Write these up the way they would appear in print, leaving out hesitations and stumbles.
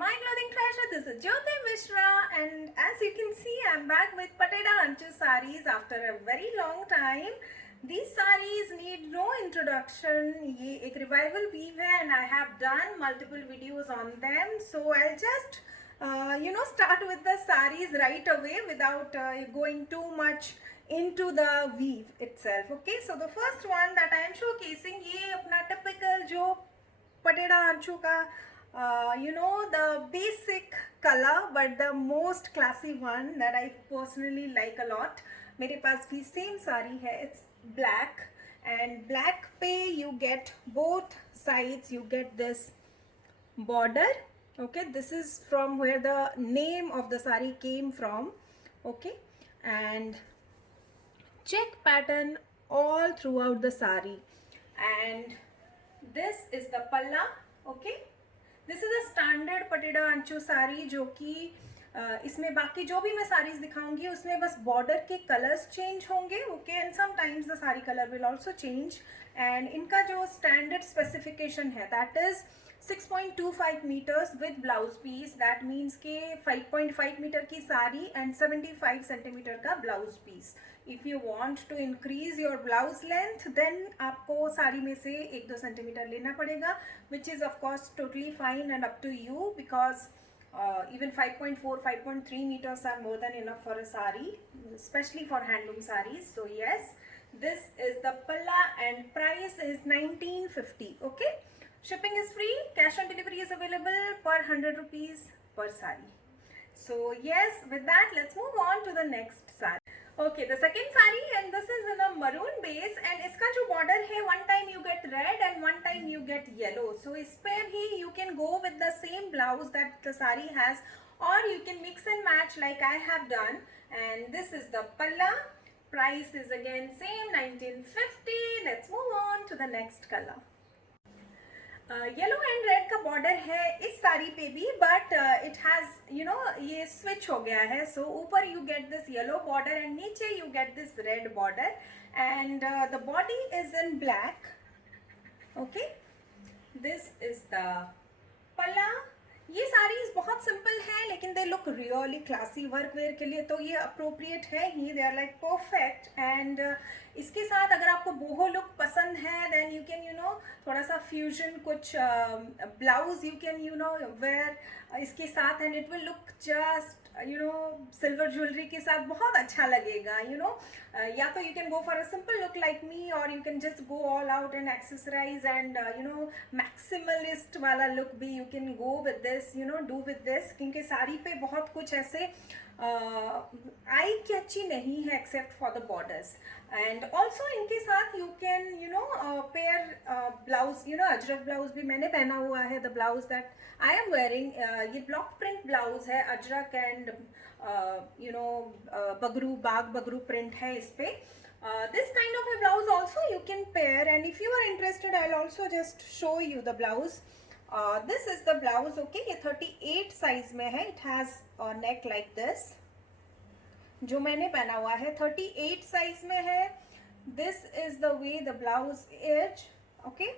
My Clothing Treasure. This is Jyoti Mishra, and as you can see, I'm back with Pateda Anchu sarees after a very long time. These sarees need no introduction. ये एक revival weave है, and I have done multiple videos on them. So I'll just start with the sarees right away without going too much into the weave itself. Okay, so the first one that I am showcasing, ये अपना typical जो Pateda Anchu का the basic color but the most classy one that I personally like a lot. मेरे पास भी same sari है. It's black, and black पे you get both sides, you get this border. Okay, this is from where the name of the sari came from. Okay, and check pattern all throughout the sari, and this is the palla. Okay, this is a standard Patteda Anchu sari जो कि इसमें बाकी जो भी मैं साड़ीज दिखाऊंगी उसमें बस बॉर्डर के कलर्स चेंज होंगे. Okay, and sometimes the sari colour will also change. And इनका जो स्टैंडर्ड स्पेसिफिकेशन है that is 6.25 metres with blouse piece. That means के 5.5 मीटर की साड़ी एंड 75 सेंटीमीटर का blouse piece. If you want to increase your blouse length then आपको साड़ी में से 1-2 centimetre लेना पड़ेगा, which is of course totally fine and up to you, because even 5.4, 5.3 meters are more than enough for a sari, especially for handloom saris. So yes, this is the palla and price is 1950. Okay, shipping is free, cash on delivery is available per 100 rupees per sari. So yes, with that let's move on to the next sari. Okay, the second sari, and this is in a maroon base, and इसका जो border है one time you get red and one time you get yellow. So इस पर ही you can go with the same blouse that the sari has, or you can mix and match like I have done. And this is the palla. Price is again same 1950. Let's move on to the next color. Yellow and red का border है इस साड़ी पे भी, but it has ये switch हो गया है. So ऊपर you get this yellow border and नीचे you get this red border, and the body is in black. Okay, this is the palla. ये साड़ीज बहुत सिंपल है लेकिन they look really classy. Work wear के लिए तो ये अप्रोप्रिएट है ही. They are like perfect. And इसके साथ अगर आपको बोहो लुक पसंद है देन यू कैन थोड़ा सा फ्यूजन कुछ ब्लाउज यू कैन वेयर इसके साथ, and it will look just silver jewellery के साथ बहुत अच्छा लगेगा. या तो you can go for a simple look like me, और you can just go all out and accessorise and maximalist वाला लुक भी you can go with this, do with this. क्योंकि साड़ी पे बहुत कुछ ऐसे आई कैची नहीं है except for the borders. And also इनके साथ you can pair blouse, Ajrak blouse भी मैंने पहना हुआ है. The blouse that I am wearing, ये ब्लॉक प्रिंट ब्लाउज है, Ajrak and Bagru, Bagh Bagru print है इस पे. This kind of a blouse also you can pair, and if you are interested I'll also just show you the blouse. This is the blouse. Okay, ये 38 size में है. It has a neck like this. जो मैंने पहना हुआ है 38 size में है. This is the way the blouse is. Okay,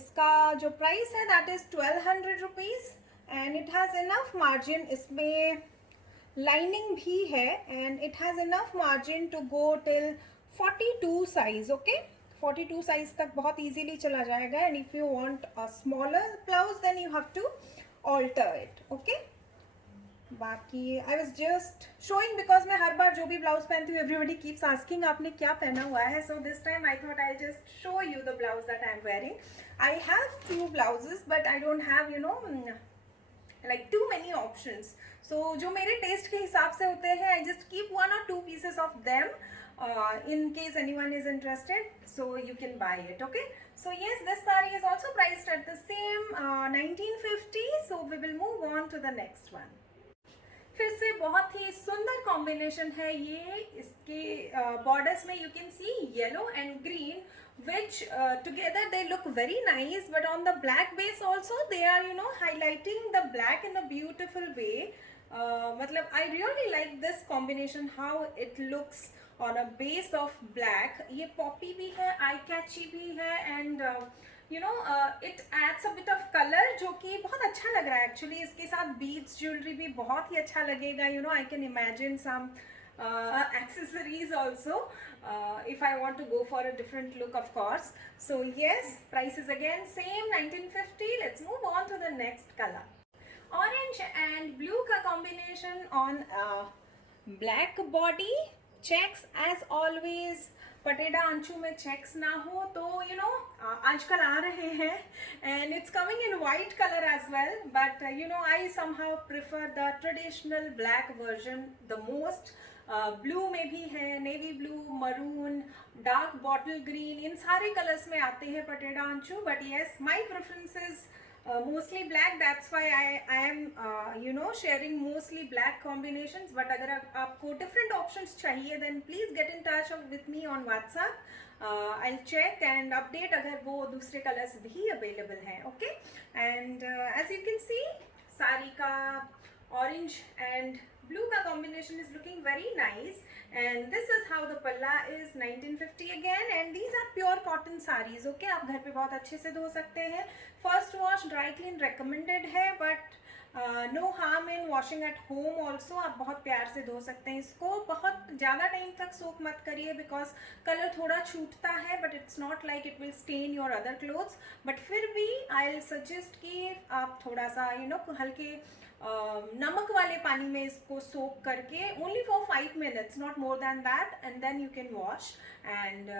इसका जो प्राइस है that is 1200 rupees, and it has enough margin. इसमें लाइनिंग भी है, and it has enough margin to go till 42 size. Okay, 42 size तक बहुत इजीली चला जाएगा. And if you want a smaller blouse then you have to alter it. Okay, बाकी I was just showing because मैं हर बार जो भी blouse पहनती हूँ एवरीबडी कीप्स आस्किंग आपने क्या पहना हुआ है. So this time I thought I just show you the blouse that I am wearing. I have few blouses but I don't have like too many options. So जो मेरे test के हिसाब से होते हैं I just keep 1 or 2 pieces of them in case anyone is interested, so you can buy it. Okay, so yes, this saree is also priced at the same 1950. So we will move on to the next one. फिर से बहुत ही सुंदर combination है ये. इसके borders में you can C yellow and green, which together they look very nice, but on the black base also they are highlighting the black in a beautiful way. मतलब I really like this combination, how it looks on a base of black. ये poppy भी है, eye catchy भी है, and you know, it adds a bit of color, जो कि बहुत अच्छा लग रहा है actually. इसके साथ beads jewelry भी बहुत ही अच्छा लगेगा. You know, I can imagine some accessories also, if I want to go for a different look, of course. So yes, price is again same, 1950. Let's move on to the next color. Orange and blue का combination on black body, checks as always. पटेड़ा अंचू में checks ना हो तो you know आजकल आ रहे हैं, and it's coming in white colour as well, but you know I somehow prefer the traditional black version the most. Blue में भी है, navy blue, maroon, dark bottle green, इन सारे कलर्स में आते हैं Patteda Anchu. But yes, my preference is mostly black. That's why I am you know sharing mostly black combinations. But अगर आपको different options चाहिए then please get in touch with me on WhatsApp. I'll check and update अगर वो दूसरे colors भी available हैं. Okay, and as you can see, sari का orange and blue का combination is looking very nice, and this is how the palla is, 1950 again, and these are pure cotton sarees. Okay, आप घर पे बहुत अच्छे से धो सकते हैं. First wash dry clean recommended है, but no harm in washing at home also. आप बहुत प्यार से धो सकते हैं इसको. बहुत ज़्यादा टाइम तक सोक मत करिए बिकॉज कलर थोड़ा छूटता है, but it's not like it will stain your other clothes. But फिर भी आई विल सजेस्ट कि आप थोड़ा सा यू नो हल्के नमक वाले पानी में इसको सोक करके only for 5 minutes, not more than that, and then you can wash. And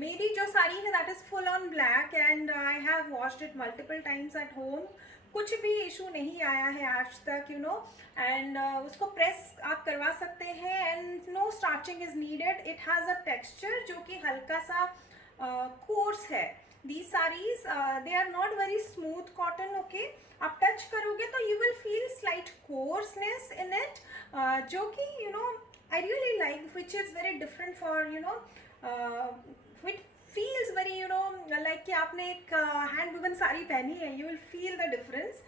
मेरी जो साड़ी है that is full on black, and I have washed it multiple times at home. कुछ भी इशू नहीं आया है आज तक, यू नो. एंड उसको प्रेस आप करवा सकते हैं, and no starching is needed. It has a texture जो कि हल्का सा कोर्स है. These sarees they are not very smooth cotton. Okay, आप टच करोगे तो you will feel slight coarseness in it, जो कि you know I really like, which is very different for you know which feels very you know like कि आपने एक hand woven sari पहनी है. You will feel the difference,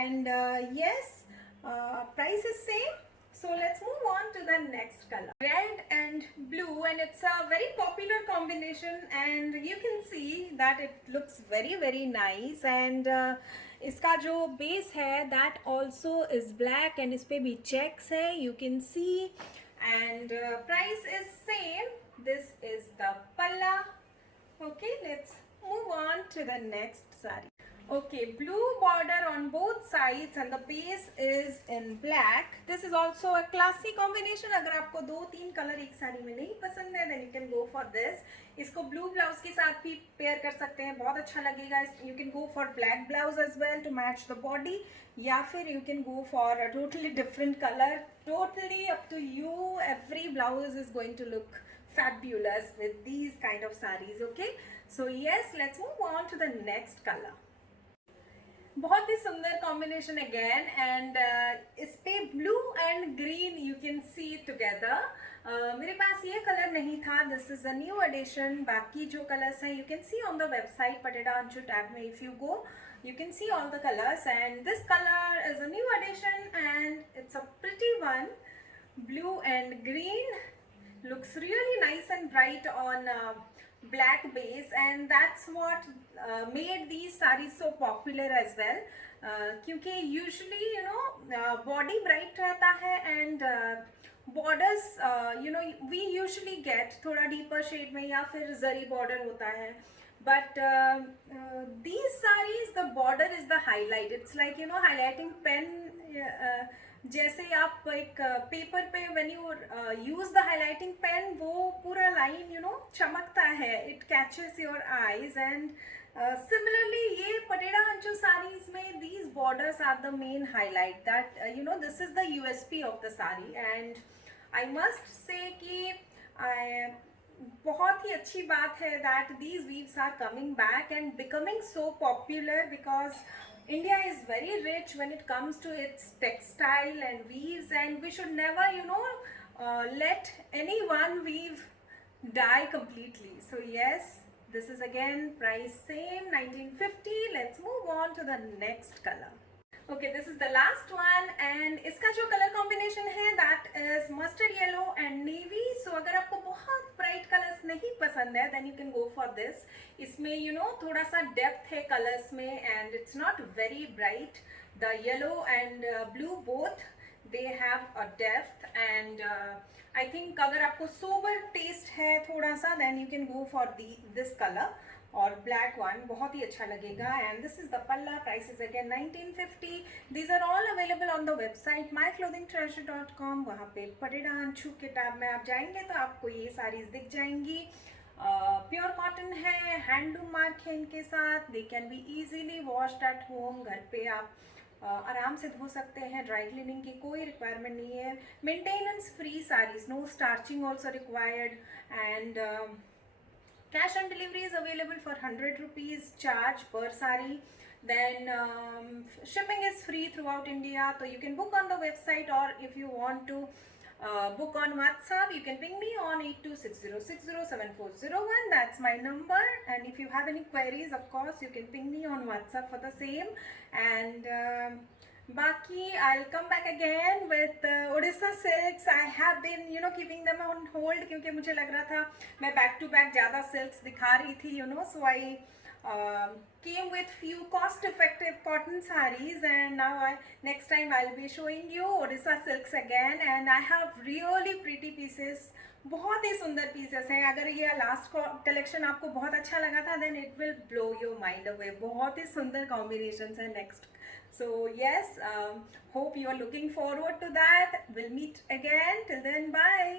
and yes, price is same. So let's move on to the next color, red and blue, and it's a very popular combination, and you can see that it looks very very nice. And इसका जो base है that also is black, and इस पे भी checks है, you can see. And price is same. This is the palla. Okay, let's move on to the next saree. Okay, blue border on both sides and the base is in black. This is also a classy combination. अगर आपको 2-3 colour एक साड़ी में नहीं पसंद है then you can go for this. इसको blue blouse के साथ भी पेयर कर सकते हैं, बहुत अच्छा लगेगा. You can go for black blouse as well to match the body, या फिर you can go for a totally different color. Totally up to you. Every blouse is going to look fabulous with these kind of sarees. Okay, so yes, let's move on to the next color. बहुत ही सुंदर combination again, and इस पे blue and green you can see together. मेरे पास ये colour नहीं था, this is a new addition. बाकी जो कलर्स हैं you can see on the website Patteda Anchu tab में. If you go you can see all the colors, and this color is a new addition and it's a pretty one. Blue and green looks really nice and bright on black base, and that's what made these sarees so popular as well. क्योंकि usually you know body bright रहता है, and borders you know we usually get थोड़ा deeper shade में या फिर जरी border होता है. But these sarees the border is the highlight. It's like you know highlighting pen. जैसे आप एक पेपर पे when you use the highlighting pen, वो पूरा लाइन you know चमकता है. It catches your eyes, and similarly ये पटेड़ा अंचू sarees में these borders are the main highlight. That you know this is the USP of the saree, and I must say कि बहुत ही अच्छी बात है that these weaves are coming back and becoming so popular, because India is very rich when it comes to its textile and weaves, and we should never you know let any one weave die completely. So yes, this is again price same, 1950. Let's move on to the next color. Okay, this is the last one and इसका जो colour combination है that is mustard yellow and navy. So अगर आपको बहुत bright colors नहीं पसंद है then you can go for this. इसमें you know थोड़ा सा depth है colors में and it's not very bright. The yellow and blue both they have a depth and I think अगर आपको sober taste है थोड़ा सा then you can go for this color. और ब्लैक वन बहुत ही अच्छा लगेगा and this is the palla prices again 1950. These are all available on the website myclothingtreasure.com. वहाँ पे पटेड़ा अंशु के टैब में आप जाएंगे तो आपको ये साड़ीज दिख जाएंगी. प्योर कॉटन है, हैंडलूम मार्क है इनके साथ. They can be easily washed at home. घर पे आप आराम से धो सकते हैं. ड्राई क्लीनिंग की कोई रिक्वायरमेंट नहीं है. Maintenance free saris, no starching also required and cash on delivery is available for 100 rupees charge per sari. Then shipping is free throughout India, so you can book on the website, or if you want to book on WhatsApp you can ping me on 8260607401. That's my number, and if you have any queries of course you can ping me on WhatsApp for the same. And Baki, I'll come back again with Odisha silks. I have been keeping them on hold क्योंकि मुझे लग रहा था मैं back to back ज़्यादा silks दिखा रही थी so I came with few cost effective cotton sarees, and now next time I'll be showing you Odisha silks again, and I have really pretty pieces. बहुत ही सुंदर पीसेस हैं. अगर ये लास्ट कलेक्शन आपको बहुत अच्छा लगा था then it will blow your mind away. बहुत ही सुंदर कॉम्बिनेशंस हैं next. So yes, hope you are looking forward to that. We'll meet again. Till then, bye.